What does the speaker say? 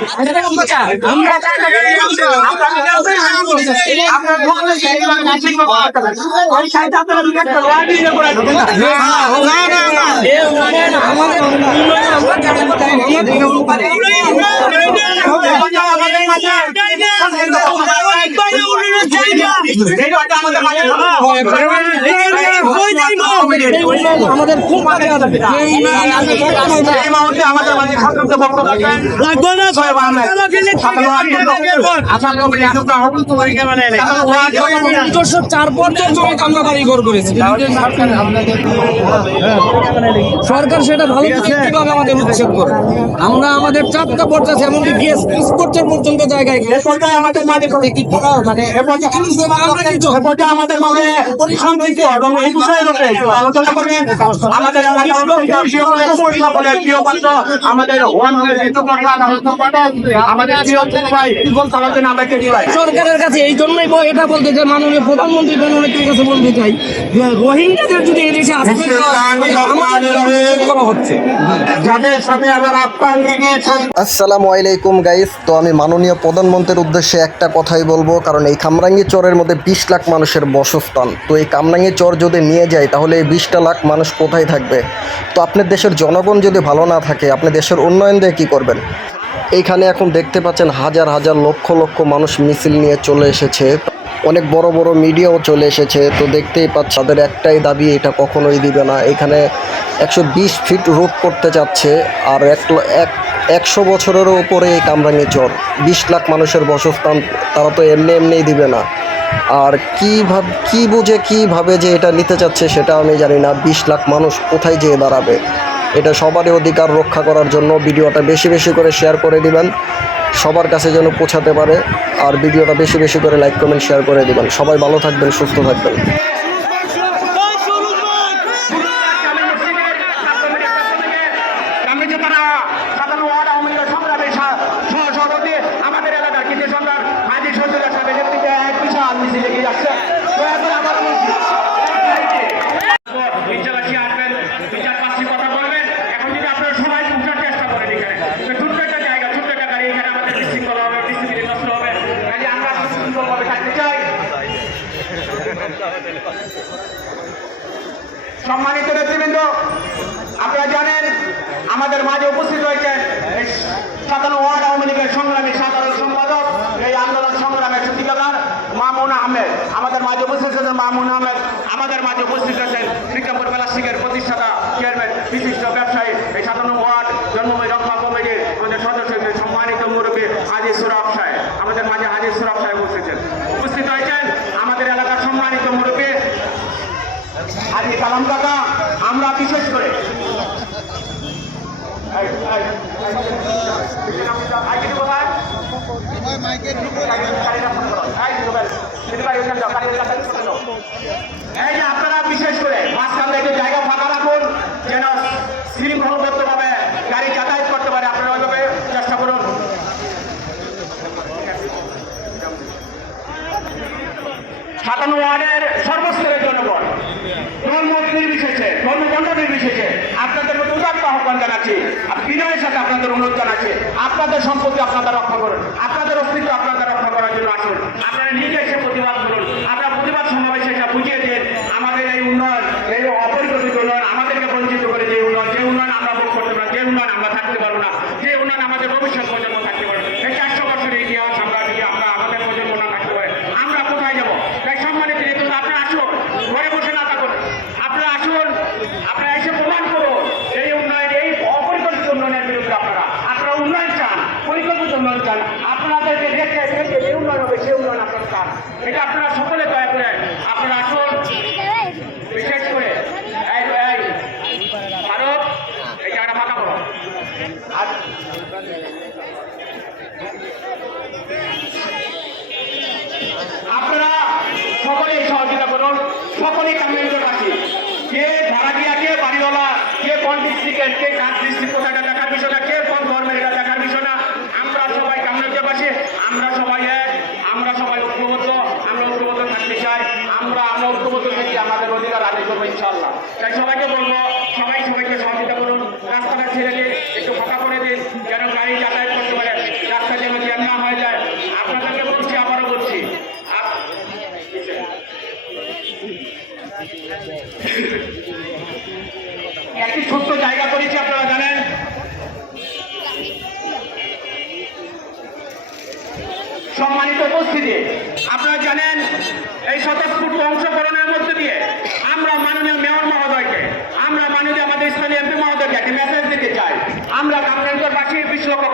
আমাদের মাঝে আমাদের খুব মাঝে এই মুহূর্তে আমাদের মাঝে ছাত্রদের বক্তব্য লাগবে চার কারিগর করেছে সরকার সেটা ভালো কীভাবে আমাদের উচ্ছেদ করে? আমরা আমাদের চারটা পর্যায়ে এমনকি পর্যায় পর্যন্ত জায়গায় আমাদের মানে আমাদের এবং এই বিষয়ে আলোচনা আমাদের আমাদের সরকারের কাছে এই জন্যই এটা বলতে চাই মাননীয় প্রধানমন্ত্রী জননেত্রীর কাছে বলতে চাই রোহিঙ্গাদের যদি এদেশে আসসালামু আলাইকুম গাইস তো আমি মাননীয় প্রধানমন্ত্রীর উদ্দেশ্যে একটা কথাই বলব কারণ এই কামরাঙ্গি চরের মধ্যে বিশ লাখ মানুষের বসস্থান। তো এই কামরাঙ্গি চর যদি নিয়ে যায়, তাহলে এই বিশটা লাখ মানুষ কোথায় থাকবে? তো আপনার দেশের জনগণ যদি ভালো না থাকে আপনি দেশের উন্নয়ন দিয়ে কী করবেন? এইখানে এখন দেখতে পাচ্ছেন হাজার হাজার লক্ষ লক্ষ মানুষ মিছিল নিয়ে চলে এসেছে। অনেক বড় বড় মিডিয়াও চলে এসেছে। তো দেখতেই পাচ্ছ তাদের একটাই দাবি, এটা কখনোই দিবে না। এখানে একশো বিশ ফিট রোড করতে চাচ্ছে, আর এক এক, একশো বছরেরও উপরে এই কামরাঙ্গি চর। বিশ লাখ মানুষের বসস্থান, তারা তো এমনি এমনিই দিবে না। আর কী ভাব, কী বুঝে কীভাবে যে এটা নিতে চাচ্ছে সেটা আমি জানি না। বিশ লাখ মানুষ কোথায় যেয়ে দাঁড়াবে? এটা সবারই অধিকার রক্ষা করার জন্য ভিডিওটা বেশি বেশি করে শেয়ার করে দিবেন। সবার কাছে যেন পৌঁছাতে পারে। আর ভিডিওটা বেশি বেশি করে লাইক কমেন্ট শেয়ার করে দিবেন। সবাই ভালো থাকবেন, সুস্থ থাকবেন আমাদের এলাকার কিন্তু সরকার মাঝি সজুলের সাথে থেকে এক বিশাল মিছিল এগিয়ে যাচ্ছে দয়া করে আমার বিশ্ববাসী আসবেন দুই চার পাঁচটি কথা বলবেন এখন যদি আপনারা সবাই উঠার চেষ্টা করেন এখানে তো ছোট্ট একটা জায়গা ছোট্ট একটা গাড়ি এখানে আমাদের বিশৃঙ্খলা হবে ডিসিপ্লিন নষ্ট হবে কাজে আমরা সুশৃঙ্খলভাবে থাকতে চাই সম্মানিত নেতৃবৃন্দ, আপনারা জানেন আমাদের মাঝে উপস্থিত রয়েছেন সাধারণ ওয়ার্ড আওয়ামী লীগের সংগ্রামী সাধারণ সম্পাদক, এই আন্দোলন সংগ্রামের সূচিকার মামুন আহমেদ। আমাদের মাঝে উপস্থিত আছেন মামুন আহমেদ, আমাদের মাঝে উপস্থিত আছেন শ্রীকাপুর প্লাস্টিকের প্রতিষ্ঠাতা চেয়ারম্যান বিশিষ্ট ব্যবসায়ী এই সাতান্ন ওয়ার্ড জন্মভূমি রক্ষা কমিটির আমাদের সদস্য সম্মানিত মুরব্বী হাজির সুরাব সাহেব আমাদের মাঝে হাজির সুরাব সাহেব উপস্থিত উপস্থিত হয়েছেন আমাদের এলাকার সম্মানিত মুরব্বী আজকে কালাম কাকা, আমরা বিশেষ করে। আপনারা বিশেষ করে মাঝখান থেকে জায়গা ফাঁকা রাখুন, যেন শৃঙ্খলবদ্ধভাবে গাড়ি যাতায়াত করতে পারে, আপনারা ওইভাবে চেষ্টা করুন। সাতান্ন ওয়ার্ডের আপনাদের অনুরোধ জানাচ্ছি আপনাদের সম্পত্তি আপনারা রক্ষা করুন। কে কার দৃষ্টি কোথাটা কে কোন ধর্মের এটা বিষয় না? আমরা সবাই কামনাজ্ঞাবাসী আমরা সবাই এক, আমরা সবাই ঐক্যবদ্ধ, আমরা ঐক্যবদ্ধ থাকতে চাই। আমরা আমরা ঐক্যবদ্ধ থাকি, আমাদের অধিকার আদায় করব তাই সবাইকে বলব, সবাই সবাইকে সহযোগিতা করুন রাস্তাঘাট ছেড়ে দিন, একটু ফাঁকা করে দিন গাড়ি যাতায়াত করতে পারে, রাস্তা যেন জ্যাম না হয়ে যায়। আপনাদেরকে বলছি, আবারও বলছি Thank you. একটি ছোট্ট জায়গা করেছি, আপনারা জানেন। সম্মানিত উপস্থিতি, আপনারা জানেন এই স্বতঃস্ফূর্ত অংশগ্রহণের মধ্যে দিয়ে আমরা মাননীয় মেয়র মহোদয়কে, আমরা মাননীয় আমাদের স্থানীয় এমপি মহোদয়কে একটি মেসেজ দিতে চাই। আমরা কামরাঞ্চলবাসী বিশ লক্ষ